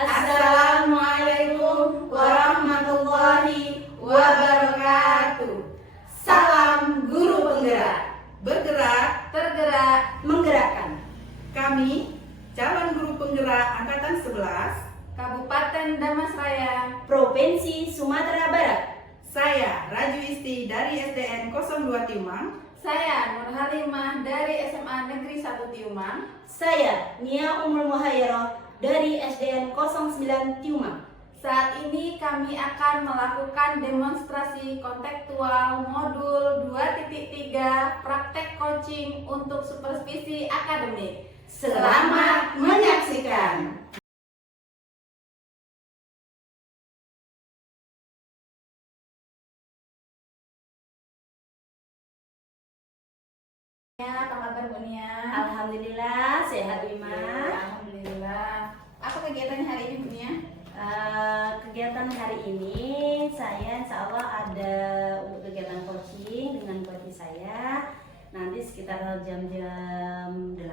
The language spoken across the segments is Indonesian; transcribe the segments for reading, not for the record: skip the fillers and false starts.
Assalamualaikum warahmatullahi wabarakatuh. Salam guru penggerak, Bergerak, tergerak, menggerakkan. kami calon guru penggerak angkatan 11. Kabupaten Damasraya, Provinsi Sumatera Barat. Saya Raju Isti dari SDN 02 Tiumang. saya Nur Halimah dari SMA Negeri 1 Tiumang. Saya Nia Umul Muhayyirah dari SDN 09 Tiumang. Saat ini kami akan melakukan demonstrasi kontekstual modul 2.3 praktek coaching untuk supervisi akademik. Selamat menyaksikan. Apa kabar Bu Nia? Alhamdulillah sehat Bima. Alhamdulillah. Apa kegiatannya hari ini Bu Nia? Kegiatan hari ini saya insya Allah ada untuk kegiatan coaching dengan coach saya nanti sekitar jam-jam 8.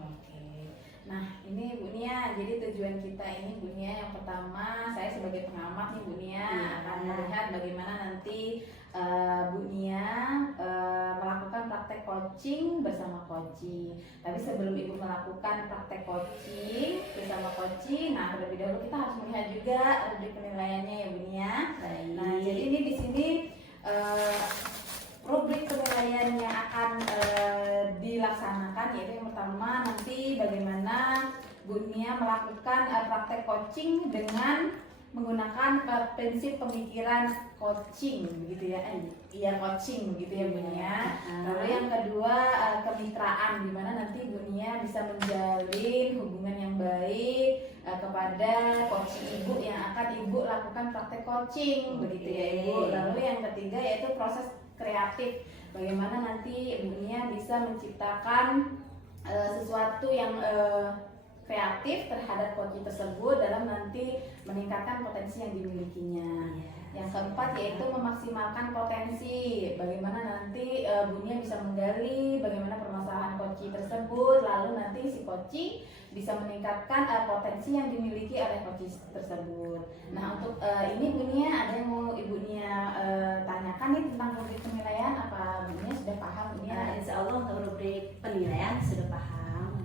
Oke. Nah, ini Bu Nia, jadi tujuan kita ini Bu Nia yang pertama, saya sebagai pengamat nih Bu Nia akan melihat bagaimana nanti Bu Nia melakukan praktek coaching bersama coaching. Tapi sebelum Ibu melakukan praktek coaching bersama coaching, nah terlebih dahulu kita harus melihat juga rubrik penilaiannya ya Bu Nia. Nah, jadi ini di sini rubrik penilaian yang akan dilaksanakan yaitu yang pertama nanti bagaimana Bu Nia melakukan praktek coaching dengan menggunakan prinsip pemikiran coaching begitu ya, coaching begitu ya Bu Nia. Lalu yang kedua kemitraan, di mana nanti Bu Nia bisa menjalin hubungan yang baik kepada coach Ibu yang akan Ibu lakukan praktek coaching begitu ya Ibu. Lalu yang ketiga yaitu proses kreatif, bagaimana nanti Bu Nia bisa menciptakan sesuatu yang kreatif terhadap coach tersebut dalam nanti meningkatkan potensi yang dimilikinya. Yang keempat yaitu memaksimalkan potensi, bagaimana nanti Bu Nia bisa menggali bagaimana permasalahan coach tersebut, lalu nanti si coach bisa meningkatkan potensi yang dimiliki oleh coach tersebut. Nah untuk ini Bu Nia ada yang mau Ibu Nia tanyakan nih tentang rubrik penilaian, apa Bu Nia sudah paham Bu Nia? Insya Allah untuk rubrik penilaian sudah paham.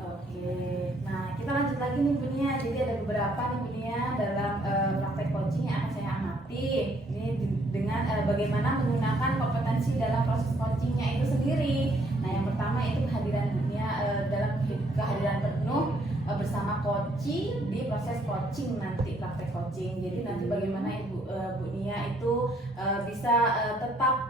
Oke, nah kita lanjut lagi nih Bu Nia. Jadi ada beberapa nih Bu Nia dalam praktek coaching yang akan saya amati. Ini dengan bagaimana menggunakan kompetensi dalam proses coachingnya itu sendiri. Nah yang pertama itu kehadiran Bu Nia dalam kehadiran penuh bersama coaching di proses coaching nanti praktek coaching. Jadi nanti bagaimana Bu Nia itu bisa tetap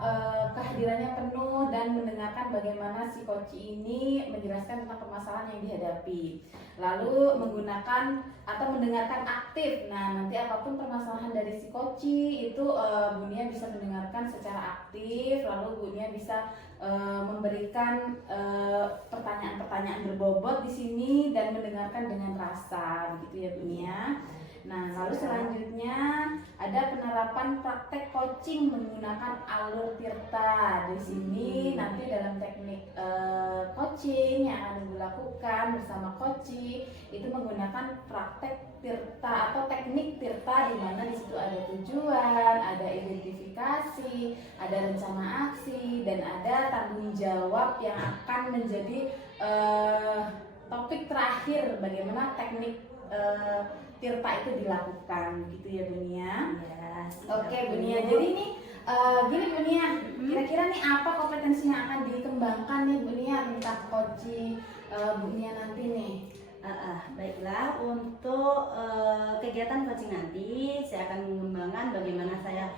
kehadirannya penuh dan mendengarkan bagaimana si coach ini menjelaskan tentang permasalahan yang dihadapi. Lalu menggunakan atau mendengarkan aktif. Nah nanti apapun permasalahan dari si coach itu Bu Nia bisa mendengarkan secara aktif. Lalu Bu Nia bisa memberikan pertanyaan-pertanyaan berbobot di sini dan mendengarkan dengan rasa, begitu ya Bu Nia. Nah, lalu selanjutnya ada penerapan praktek coaching menggunakan alur tirta. Di sini nanti dalam teknik coaching yang akan dilakukan bersama coaching itu menggunakan praktek tirta atau teknik tirta, di mana di situ ada tujuan, ada identifikasi, ada rencana aksi, dan ada tanggung jawab yang akan menjadi topik terakhir bagaimana teknik tirta itu dilakukan gitu ya Bu Nia. Oke Bu Nia, jadi ini gini Bu Nia, kira-kira nih apa kompetensi yang akan dikembangkan nih Bu Nia tentang coaching Bu Nia nanti nih? Baiklah, untuk kegiatan coaching nanti saya akan mengembangkan bagaimana saya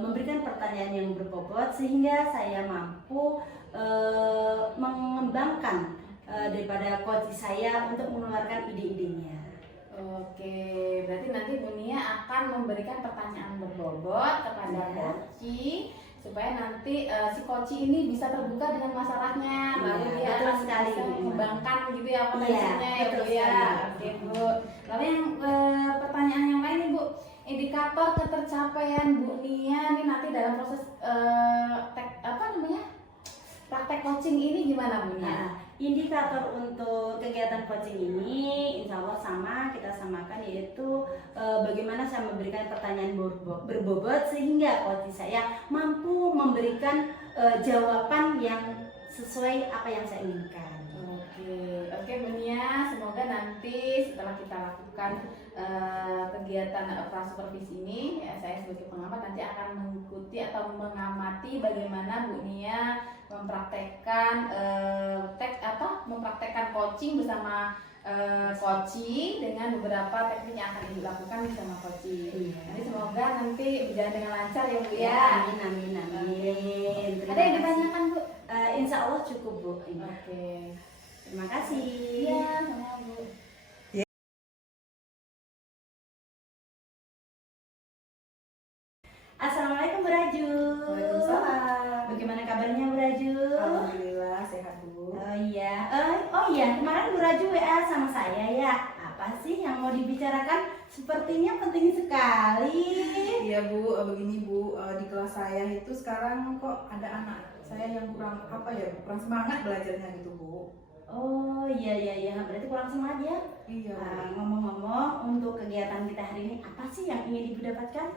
memberikan pertanyaan yang berbobot sehingga saya mampu mengembangkan daripada coach saya untuk mengeluarkan ide-idenya. Oke, berarti nanti Bu Nia akan memberikan pertanyaan berbobot kepada coach supaya nanti si coach ini bisa terbuka dengan masalahnya, lalu dia akan bisa mengembangkan gitu ya potensinya ya Bu ya. Oke Bu. Lalu yang pertanyaan yang lain nih Bu, indikator ketercapaian Bu Nia ini nanti dalam proses praktek coaching ini gimana Bu Nia? indikator untuk kegiatan coaching ini insya Allah sama, kita samakan, yaitu bagaimana saya memberikan pertanyaan berbobot sehingga coach saya mampu memberikan jawaban yang sesuai apa yang saya inginkan. Oke Bu Nia, semoga nanti setelah kita lakukan kegiatan prasupervisi ini, ya, saya sebagai pengamat nanti akan mengikuti atau mengamati bagaimana Bu Nia mempraktekkan mempraktekkan coaching bersama coaching dengan beberapa teknik yang akan dilakukan bersama coaching. Jadi semoga nanti berjalan dengan lancar ya Bu ya. Amin, amin, amin. Ada yang ditanyakan Bu? Insya Allah cukup Bu. Oke. Terima kasih. Iya, sama Bu. Assalamualaikum Bu Raju. Waalaikumsalam. Bagaimana kabarnya Bu Raju? Alhamdulillah sehat Bu. Oh iya, kemarin Bu Raju WA sama saya ya. Apa sih yang mau dibicarakan? Sepertinya penting sekali. Iya Bu, begini Bu, di kelas saya itu sekarang kok ada anak saya yang kurang kurang semangat belajarnya gitu Bu. Oh iya, berarti kurang semangat ya. Iya. Ngomong-ngomong, untuk kegiatan kita hari ini apa sih yang ingin Ibu dapatkan?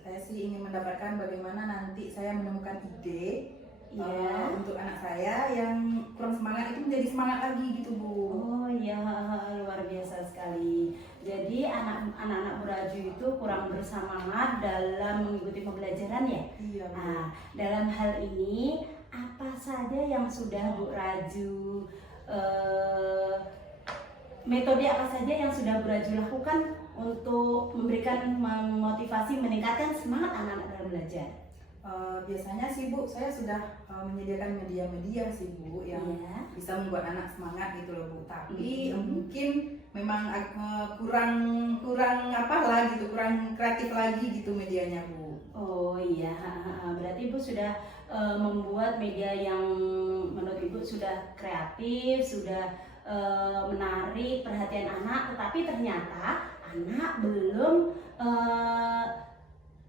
Saya sih ingin mendapatkan bagaimana nanti saya menemukan ide untuk anak saya yang kurang semangat itu menjadi semangat lagi gitu Bu. Oh iya, luar biasa sekali. Jadi anak-anak Bu Raju itu kurang bersemangat dalam mengikuti pembelajaran ya? Iya Bu. Nah, dalam hal ini apa saja yang sudah Bu Raju metode apa saja yang sudah Bu Raju lakukan untuk memberikan memotivasi, meningkatkan semangat anak-anak dalam belajar? Biasanya sih Bu, saya sudah menyediakan media-media sih Bu yang bisa membuat anak semangat gitu loh Bu. Tapi mungkin memang kurang kreatif lagi gitu medianya Bu. Oh iya, berarti Ibu sudah membuat media yang menurut Ibu sudah kreatif, sudah menarik perhatian anak, tetapi ternyata anak belum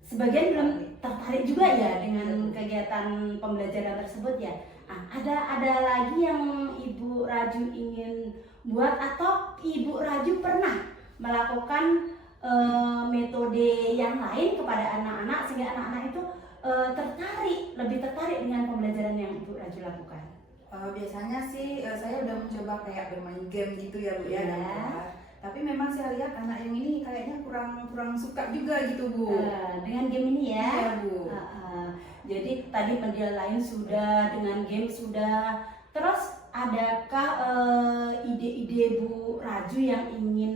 sebagian belum tertarik juga ya dengan kegiatan pembelajaran tersebut ya. Nah, ada lagi yang Ibu Raju ingin buat atau Ibu Raju pernah melakukan metode yang lain kepada anak-anak sehingga anak-anak itu lebih tertarik dengan pembelajaran yang Ibu Raju lakukan? Biasanya sih saya udah mencoba kayak bermain game gitu ya Bu ya. Tapi memang saya lihat anak yang ini kayaknya kurang suka juga gitu Bu. Dengan game ini ya? Iya Bu. Jadi tadi media lain sudah, dengan game sudah. Terus adakah ide-ide Bu Raju yang ingin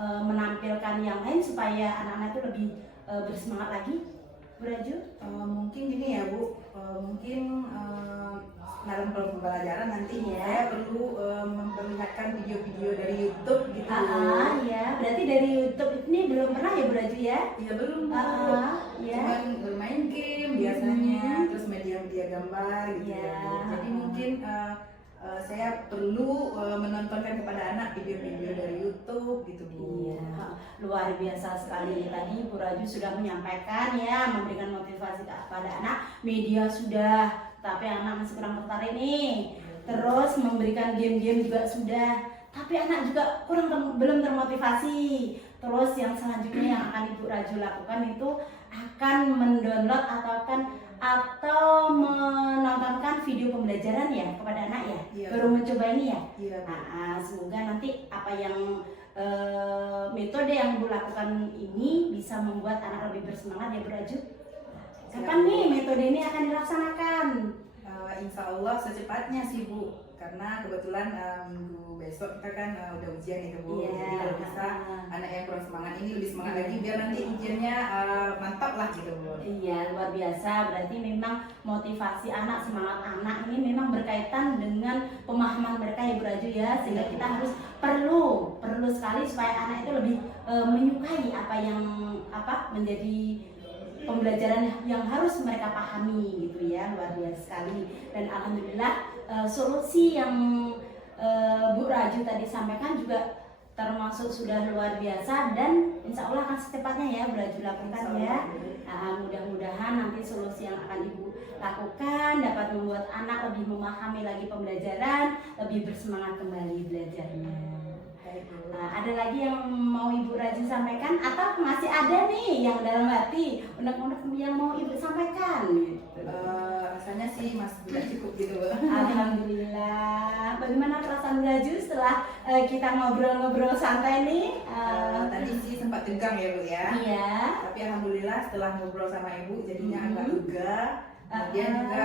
menampilkan yang lain supaya anak-anak itu lebih bersemangat lagi, Bu Raju? Mungkin gini ya Bu, mungkin dalam pembelajaran nanti saya perlu memperlihatkan video-video dari YouTube gitu. Ya, berarti dari YouTube ini belum pernah ya Bu Raju ya? Iya belum Bu. Ya. Cuman bermain game biasanya, terus media-media gambar gitu ya Bu. Jadi mungkin saya perlu menontonkan kepada anak video-video dari YouTube gitu Bu. Iya, luar biasa sekali. Tadi Bu Raju sudah menyampaikan ya, memberikan motivasi kepada anak, media sudah, tapi anak masih kurang tertarik nih. Terus memberikan game-game juga sudah, tapi anak juga belum termotivasi. Terus yang selanjutnya yang akan Ibu Raju lakukan itu akan mendownload atau menontonkan video pembelajaran ya kepada anak ya. Iya. Baru mencoba ini ya. Iya. Semoga nanti apa yang metode yang Ibu lakukan ini bisa membuat anak lebih bersemangat ya Bu Raju. Kapan nih metode ini akan dilaksanakan? Insya Allah secepatnya sih Bu, karena kebetulan minggu besok kita kan udah ujian itu Bu. Jadi kalau bisa anak yang kurang semangat ini lebih semangat lagi biar nanti ujiannya mantap lah gitu Bu. Iya, luar biasa. Berarti memang motivasi anak, semangat anak ini memang berkaitan dengan pemahaman mereka ya Bu Raju ya, sehingga kita harus perlu sekali supaya anak itu lebih menyukai apa yang menjadi pembelajaran yang harus mereka pahami gitu ya. Luar biasa sekali. Dan alhamdulillah solusi yang Bu Raju tadi sampaikan juga termasuk sudah luar biasa dan insya Allah akan secepatnya ya Bu Raju lakukan ya. Mudah-mudahan nanti solusi yang akan Ibu lakukan dapat membuat anak lebih memahami lagi pembelajaran, lebih bersemangat kembali belajarnya. Ada lagi yang mau Ibu Raju sampaikan atau masih ada nih yang dalam hati unek-unek yang mau Ibu sampaikan gitu? Rasanya sih masih tidak cukup gitu, Bu. Alhamdulillah. Bagaimana perasaan Bu Raju setelah kita ngobrol-ngobrol santai nih? Tadi sih sempat tegang ya, Bu ya. Iya. Tapi alhamdulillah setelah ngobrol sama Ibu jadinya agak lega. Kemudian juga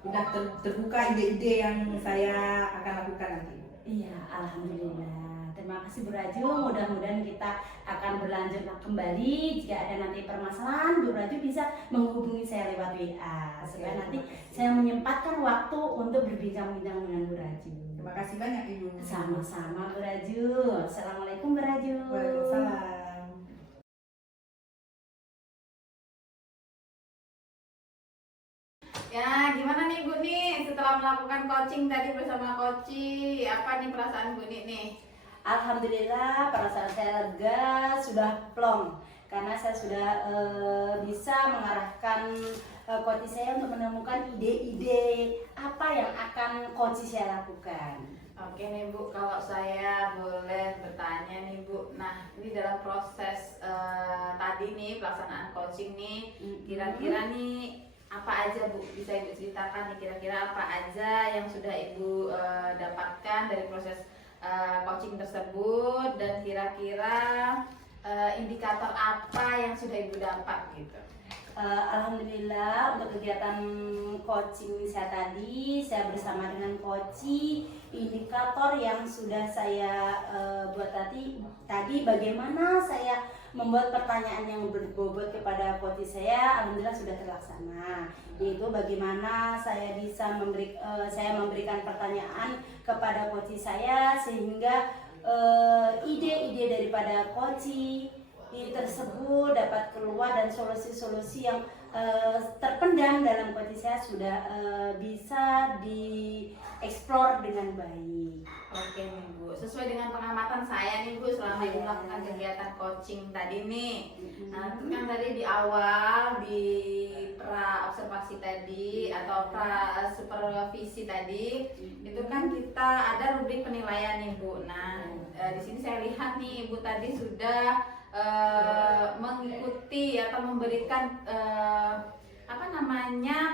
udah terbuka ide-ide yang saya akan lakukan nanti. Iya, alhamdulillah. Terima kasih Bu Raju. Mudah-mudahan kita akan berlanjut kembali. Jika ada nanti permasalahan, Bu Raju bisa menghubungi saya lewat WA supaya nanti saya menyempatkan waktu untuk berbincang-bincang dengan Bu Raju. Terima kasih banyak Ibu. Sama-sama Bu Raju. Assalamualaikum Bu Raju. Waalaikumsalam. Ya, gimana nih Bu nih setelah melakukan coaching tadi bersama Koci? Apa nih perasaan Bu nih? Alhamdulillah perasaan saya lega, sudah plong karena saya sudah bisa mengarahkan coach saya untuk menemukan ide-ide apa yang akan coach saya lakukan. Oke nih Bu, kalau saya boleh bertanya nih Bu, nah ini dalam proses tadi nih pelaksanaan coaching nih, kira-kira nih apa aja Bu, bisa Ibu ceritakan nih kira-kira apa aja yang sudah Ibu dapatkan dari proses coaching tersebut dan kira-kira indikator apa yang sudah Ibu dapat gitu? Alhamdulillah untuk kegiatan coaching saya tadi, saya bersama dengan coach, indikator yang sudah saya buat tadi bagaimana saya membuat pertanyaan yang berbobot kepada coach saya, alhamdulillah sudah terlaksana. Yaitu bagaimana saya bisa memberikan pertanyaan kepada coach saya sehingga ide-ide daripada coach tersebut dapat keluar dan solusi-solusi yang terpendam dalam coach saya sudah bisa dieksplor dengan baik. Oke nih Bu, sesuai dengan pengamatan saya nih Bu selama Ibu melakukan kegiatan coaching tadi nih. Nah, itu kan tadi di awal di pra observasi tadi atau pra supervisi tadi itu kan kita ada rubrik penilaian nih Bu. Nah, di sini saya lihat nih Ibu tadi sudah mengikuti atau memberikan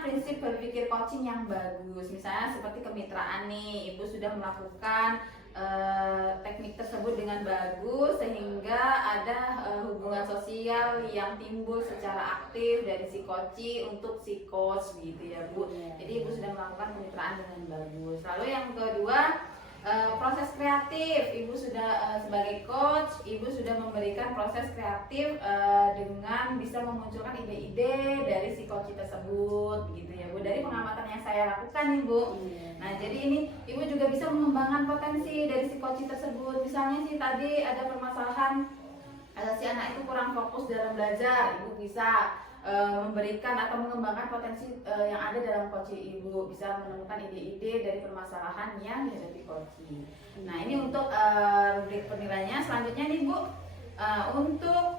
prinsip berpikir coaching yang bagus. Misalnya seperti kemitraan nih, Ibu sudah melakukan teknik tersebut dengan bagus sehingga ada hubungan sosial yang timbul secara aktif dari si coach untuk si coach gitu ya Bu. Jadi Ibu sudah melakukan kemitraan dengan bagus. Lalu yang kedua, proses kreatif. Ibu sudah sebagai coach, Ibu sudah memberikan proses kreatif dengan bisa memunculkan ide-ide dari si coach tersebut gitu ya Bu. Dari pengamatan yang saya lakukan nih Bu. Nah, jadi ini Ibu juga bisa mengembangkan potensi dari si coach tersebut. Misalnya sih tadi ada permasalahan si anak itu kurang fokus dalam belajar, Ibu bisa memberikan atau mengembangkan potensi yang ada dalam coach Ibu, bisa menemukan ide-ide dari permasalahan yang dihadapi coach. Nah, ini untuk rubrik penilaiannya. Selanjutnya nih Bu, untuk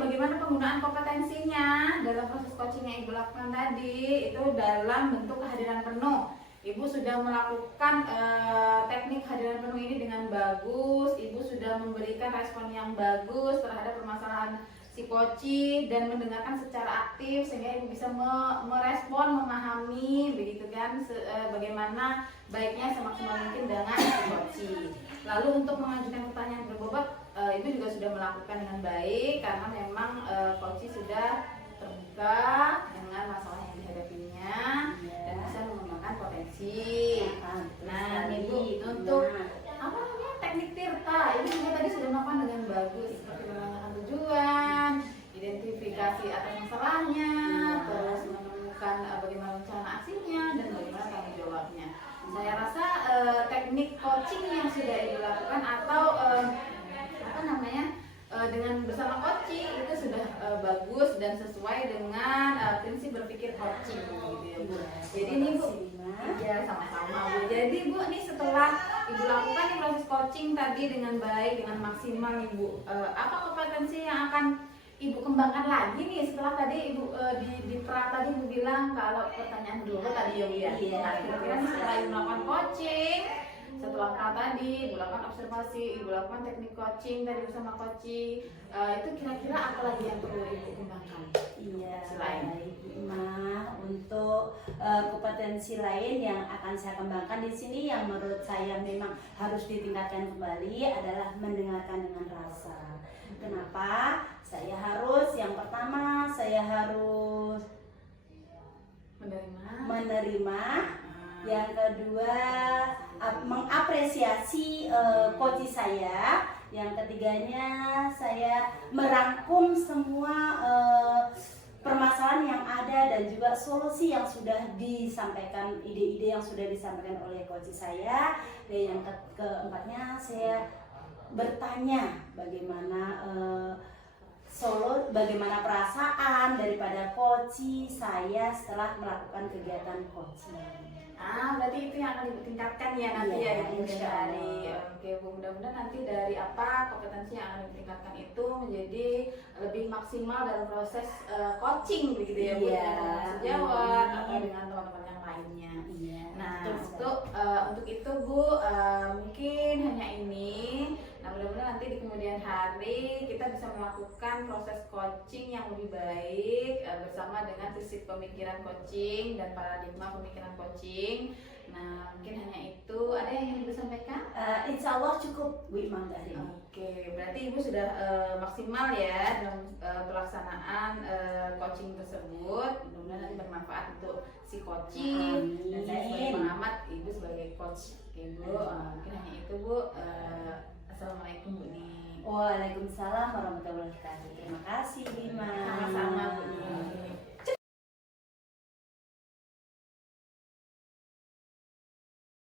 bagaimana penggunaan kompetensinya dalam proses coaching yang Ibu lakukan tadi itu dalam bentuk kehadiran penuh. Ibu sudah melakukan teknik kehadiran penuh ini dengan bagus. Ibu sudah memberikan respon yang bagus terhadap permasalahan si coach dan mendengarkan secara aktif sehingga Ibu bisa merespon, memahami begitu kan bagaimana baiknya semaksimal mungkin dengan si coach. Lalu untuk mengajukan pertanyaan berbobot, Ibu juga sudah melakukan dengan baik karena memang coach sudah terbuka dengan masalah yang dihadapinya dan bisa mengembangkan potensi. Nah, Ibu untuk teknik tirta, Ibu juga tadi sudah melakukan dengan bagus seperti menentukan tujuan, identifikasi atas masalahnya, terus menemukan bagaimana rencana aksinya dan bagaimana tanggung jawabnya. Saya rasa teknik coaching yang sudah Ibu lakukan atau dengan bersama coaching itu sudah bagus dan sesuai dengan prinsip berpikir coaching gitu ya Bu. Jadi ini Bu, ya sama-sama Bu. Jadi Bu, nih setelah Ibu lakukan proses coaching tadi dengan baik, dengan maksimal nih Bu, apa kompetensi yang akan Ibu kembangkan lagi nih setelah tadi Ibu di pra tadi Ibu bilang kalau pertanyaan dulu tadi ya Bu ya. Iya. Nah, kira-kira nih setelah Ibu melakukan coaching, setelah pra tadi Ibu lakukan observasi, Ibu lakukan teknik coaching tadi bersama coaching, itu kira-kira apa lagi yang perlu Ibu kembangkan? Iya, Selain. baik Ima. Untuk kompetensi lain yang akan saya kembangkan di sini yang menurut saya memang harus ditingkatkan kembali adalah mendengarkan dengan rasa. Kenapa? Yang pertama saya harus menerima. Yang kedua mengapresiasi coach saya. Yang ketiganya saya merangkum semua permasalahan yang ada dan juga solusi yang sudah disampaikan, ide-ide yang sudah disampaikan oleh coach saya. Dan yang keempatnya saya bertanya bagaimana perasaan daripada coach saya setelah melakukan kegiatan coaching. Berarti itu yang akan ditingkatkan ya nanti Iya, ya Ibu insya dari. Allah. Oke Bu, mudah-mudahan nanti dari kompetensi yang akan ditingkatkan itu menjadi lebih maksimal dalam proses coaching begitu ya Bu, Iya. dengan sejawat atau dengan teman-teman yang lainnya. Iya. Nah, betul. untuk itu Bu, mungkin hanya ini. Nah, mudah-mudahan nanti di kemudian hari kita bisa melakukan proses coaching yang lebih baik bersama dengan sisi pemikiran coaching dan paradigma pemikiran coaching. Nah, mungkin hanya itu. Ada yang ingin Ibu sampaikan? Insya Allah cukup Bu Imam dari ini. Oke, berarti Ibu sudah maksimal ya dalam pelaksanaan coaching tersebut. Mudah-mudahan nanti bermanfaat untuk si coaching dan saya sebagai pengamat, Ibu sebagai coach. Oke Bu, mungkin hanya itu Bu. Assalamualaikum Bu Ni. Waalaikumsalam warahmatullahi wabarakatuh. Terima kasih Bu Imam. Sama-sama Bu Ni.